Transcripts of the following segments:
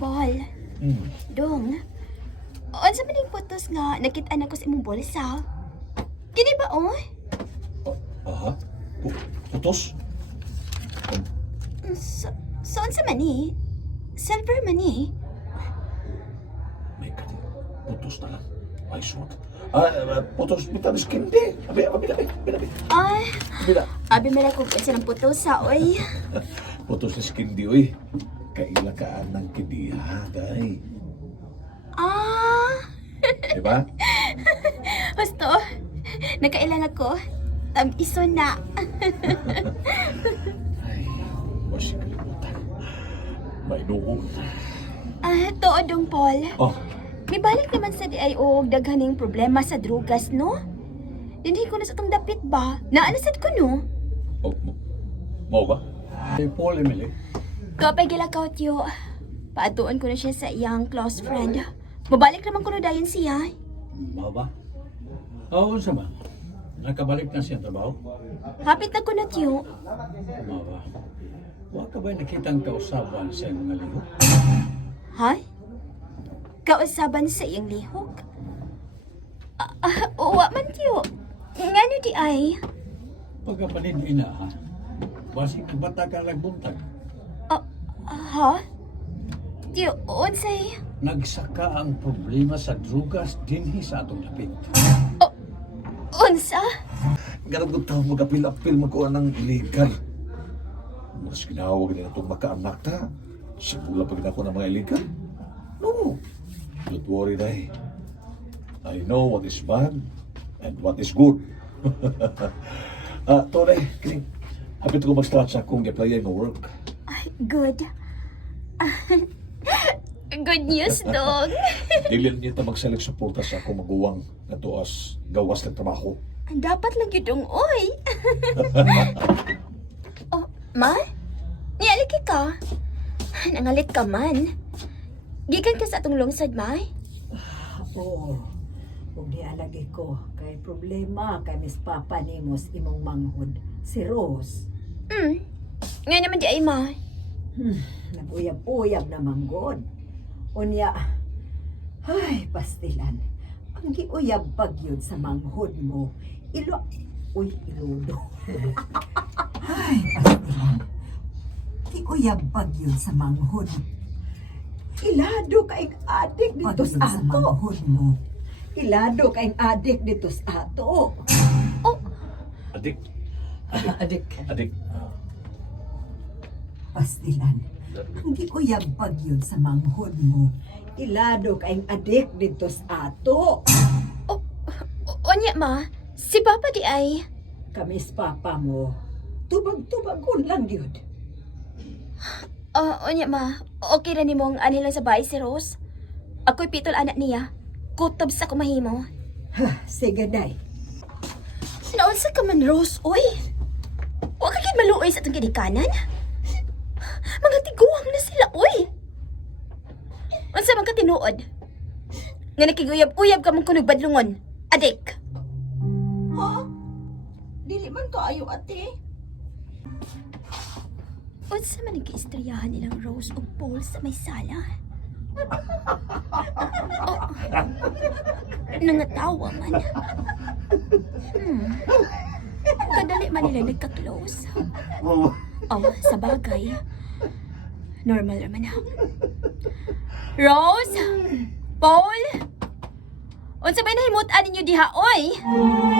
Paul, Hmm. dong. Unsa man yung photos nga nakita ko sa imong bulsa? Kini ba oh? Aha. Putos? So unsa man ni? Silver man ni? May kati. Putos na lang. Ay, suot. Putos. Bitamis kindi. Abi. Ay, Bila. abi mera ko kasi ng photos sa oy. Putos na kindi, oy. Kailakaan ng kindi, ha, day. Ah, Diba? gusto. Nakailang ako. Iso na. Ay, wasi kalimutan. May nuong. Tuod dong Paul. Oh, Mibalik naman sa di ay og daghaning problema sa drugas, no? Dinhi ko na sa tong dapit ba? Naalasad ko, no? oh mo ba? Hey, Paul Emily. Kapag gilakaw tiyo, paatuon ko na siya sa iyang close friend. Mabalik naman ko na dayon siya. Mao ba? Oo, unsa ba? Nakabalik na siya trabaho? Hapit na ko na tiyo. Mao ba? Wa ka ba nakitang kausaban sa mga lihok? Ha? Kausaban sa iyang lihok? Uwa man tiyo. Ngano di ay? Pagkapanid ina ha? Basi bata ka nagbuntag. Ha? Tiyo, unsay? Nagsaka ang problema sa drugas dinhi sa atong lapit. Unsa? Ganang kong tao mag-apil-apil magkuha ng iligan. Mas ginawag nila itong makaanak ta. Sigula pag ako ng mga iligan. No. Don't worry, Day. I know what is bad and what is good. Day, kining. Hapit ko mag-start sa akong i-apply ng work. Ay, good. Good news, dog. Dili niyo ta mag-select suporta sa akong maguwang na tuas gawas ng trabaho. Dapat lang yun, oy. Oh, ma? Nialiki ka? Nangalit ka man. Gikan ka sa atong lungsod, ma? Oo. Kung di alagi ko, kay problema kay Miss Papa nimos imong manghod, si Rose. Nga naman di ay, ma. Nag-uyab-uyab na manggod. Unya, ay, pastilan. Ang giuyab pag yun sa manghod mo, iludo. Ay, pastilan. Giuyab pag yun sa manghod. Ilado kaing adik dito sa ato. Manghod mo. Ilado kaing adik dito sa ato. Adik. Adik. Pastilan. Ang giuyab pag yun sa manghod mo. Ilado kaing adik dito sa ato. Onya, ma. Si Papa di ay. Kamis papa mo. Tubag-tubagon lang yun. Onya, ma. Okay ra nimong ani lang sa bahay si Rose. Ako'y pitol anak niya. Kutob sa kumahimo. Sige, day. Naunsa ka man, Rose, oy. Huwag ka maluoy sa itong kinikanan. Mga tiguang na sila, oy. Unsa man ka tinuod? Nga nakiguyab-uyab ka mong kunog badlungon. Adik. Ha? Dili man kaayo, ate. Unsa man nag-iistoryahan nilang Rose o Paul sa may sala? Nangatawa man. Kadali man nila nagka-close. Sa bagay. Normal naman ha. Rose? Paul? Unsa ba nahimutan ninyo diha, oy?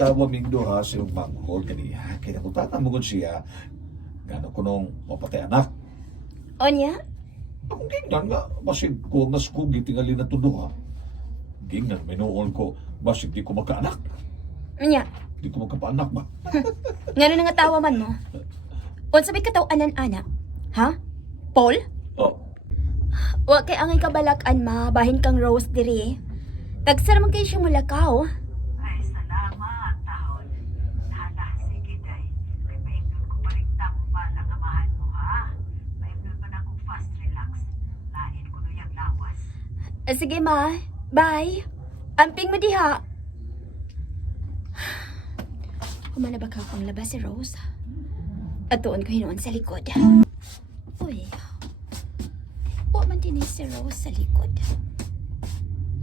Tawa ming duha sa yung manghol kaniya. Kaya nakutatan mo gud siya. Gano'n ko nung mapatay anak. Onya? Akong gingnan nga, basig ko mas ko gitingali na tuduha. Gingnan, minuon ko, basig di ko makaanak. Onya? Di ko magkapaanak ba? Ngano nga tawa man mo? Unsa may katawanan anak? Ha? Paul? Oh, Wa kay angay kabalakan ma, bahin kang Rose diri. Tagsar man kay siya mulakaw. Ay, salamat, taon. Hala, sige, day. May paimnon ko paligtang ba ng amahan mo, ha? Paimnon pa na kong fast relax. Lain ko nuyang lawas. Sige ma, bye. Amping mo diha. Humana ba ka pang labas si Rose? At tuon ko hinuon sa likod. Uy. Wa Wa man din si Rose sa likod.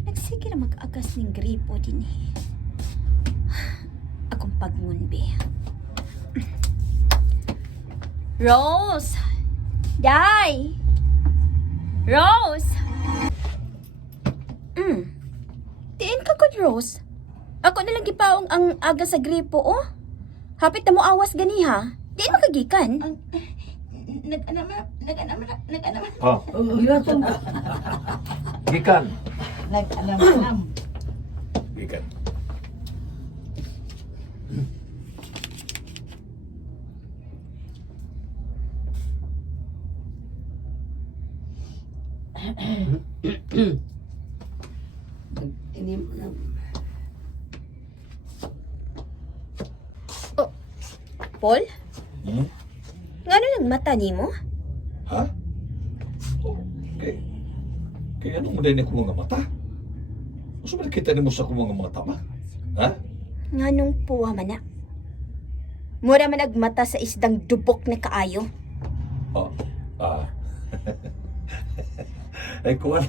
Nagsige na mag-agas ng gripo din eh. Akong pagngunbi. Rose! Day! Rose! Tiin ka good, Rose. Ako na lang gipaong ang aga sa gripo, oh. Hapit na mo awas ganiha. Tiin makagikan. Nag-anaman. Oh, gikan. Nag-anam. Gikan. Inim na. Paul? Hmm? Ngano lang mata nimo? Ha? Kaya anong maday ko mga mata? Gusto ba nakita ni mo sa akong mga mata ba? Ha? Nganong puwa man na? Mura man nagmata sa isdang dubok na kaayo. Oh, ay, kuwan.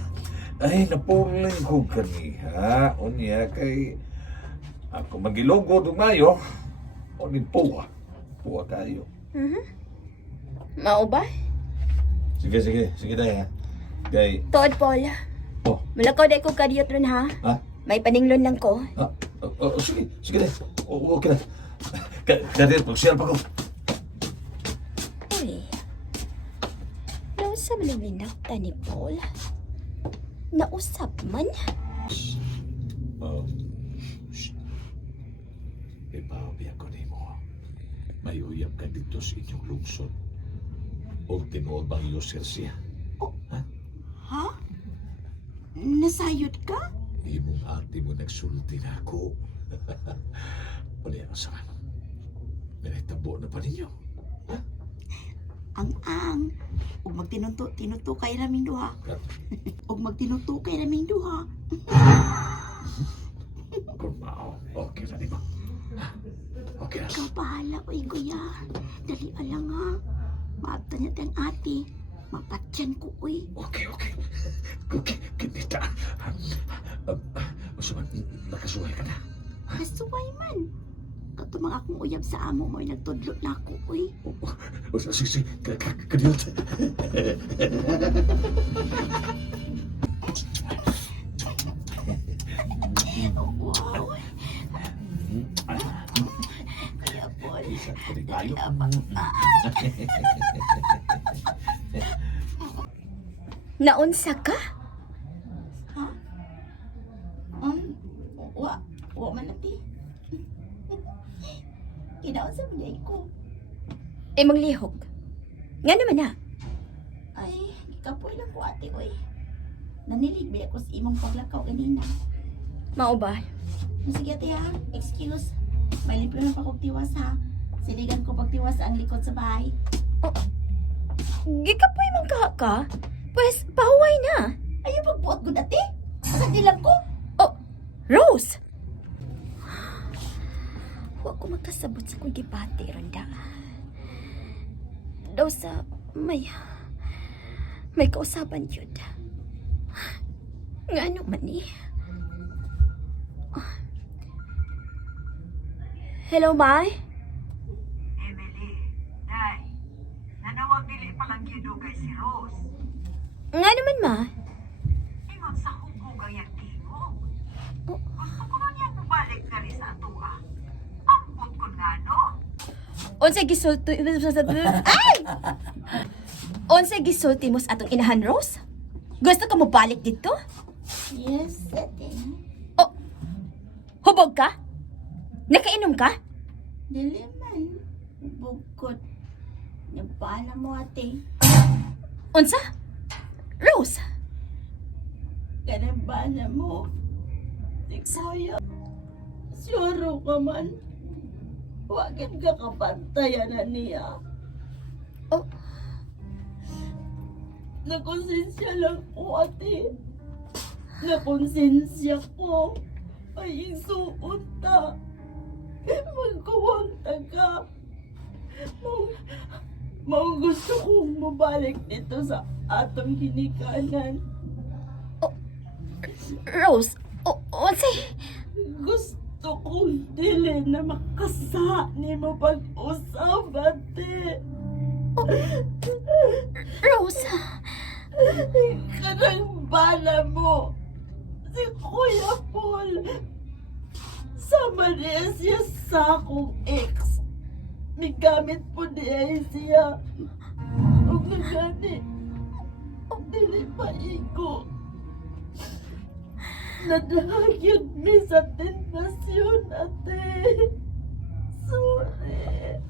Ay, napuling ko kaniha. Unya, kay... Ako magilogo dumayo. O ni puwa. Puwa kayo. Mao ba? Sige na ha. Kay... Tood, Paul. Oh, Mulakaw day ko kadiyot ron ha. ha? May paninglon lang ko. Sige na. Okay na. Kadir, pag-share pa ko. Uy. Naon sa malinginakta ni Paul? Nausap man? Ipahabi ako ni mo. May uyab ka dito sa inyong lungsod. O tinuod bang iyo, Sersia? Ha? Nasayod ka? Imong ate mo nagsulti na ako. Pali ang asaman. Minahitabo na pa ninyo. Ang. Ug magtinuto kay naming duha. Ug magtinuto kay naming duha. Kumao. Okay na, di ba? Okay na. Ikaw bahala, uy, kuya. Dali alang ha. Maabta niya tayong ate. Mapatyan ko, uy. Okay. Kinita. Masaman, nakasuhay ka na. Kasuway man. Kato mga akong uyab sa amo mo'y nagtudlo na ako, uy. Sige. Kadiyot. Wow. Kaya po, Kadigayo. Naunsa ka? wa man nati. Kinaon sa mga ko. Imong lihok. Nga naman na. Ay, kapoy lang ko ate, oy. Naniligbi ako sa imong paglakaw ganina. Mao ba? Sige ate ha, excuse. May limpyo na pa kong tiwas ha. Siligan ko pagtiwas ang likod sa bahay. Gikapoy man ka? Pues, pahuway na. Ayaw pagbuot ko dati. Sa dilang ko. Oh, Rose! Huwag ko magkasabot sa kong gipati, Ronda. Daw sa may kausapan yun. Nga ano man eh. Hello, Mai? Emily, Day, nanawag dili palang gido kay si Rose. Nga naman, Ma? Ingon sa hugog ang yung tingog. Gusto ko na niya bumalik na rin sa atua. Ambot ko nga, no? Unsa gisulti... Ay! Unsa gisulti mo sa atong inahan, Rose? Gusto ka mo balik dito? Yes, ate. Oh, hubog ka? Nakainom ka? Dili man. Bugkot. Nabana mo ate. Unsa? Rose? Kanabana mo. Di kaya. Siyuro ka man. Wakit ka kapantayan na niya. Oh, Nakonsensya lang ko, ate. Nakonsensya ko. Ay, isuot ta. Magkuwang taga. Mao gusto kong mabalik dito sa atong ginikanan. Rose, unsay? Gusto kong dili na makasa ni mo pag-usap, ate. Rose, Kanang bala mo, si Kuya Paul, sama niya siya sa akong ex. Migamit po niya siya. Huwag na gani. Dili pa iko. Nadahagyod mi sa tentasyon, ate. Sorry.